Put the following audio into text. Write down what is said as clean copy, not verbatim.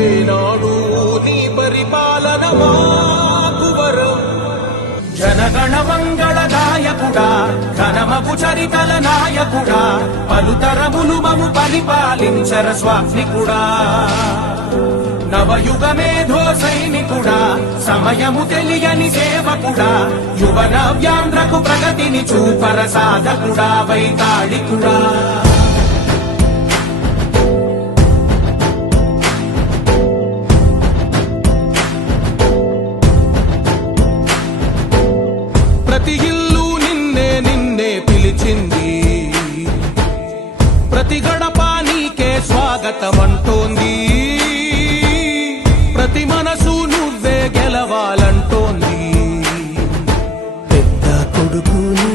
ఏనాడు నీ పరిపాలన మాకు వరం. జనగణ మంగళ గాయకుడా, ఘనమగు చరితల నాయకుడా, పలుతరములు మము పరిపాలించర స్వామికుడా. నవయుగ మేధో సైనికుడా, సమయము తెలియని సేవకుడా, యువ నవ్యాంధ్రకు ప్రగతిని చూపర సాధకుడా, వైతాళికుడా. ప్రతి ఇల్లు నిన్నే నిన్నే పిలిచింది, ప్రతి గడప నీకే స్వాగతమంటోంది, ప్రతి మనసు నువ్వే గెలవాలంటోంది. పెద్ద కొడుకుని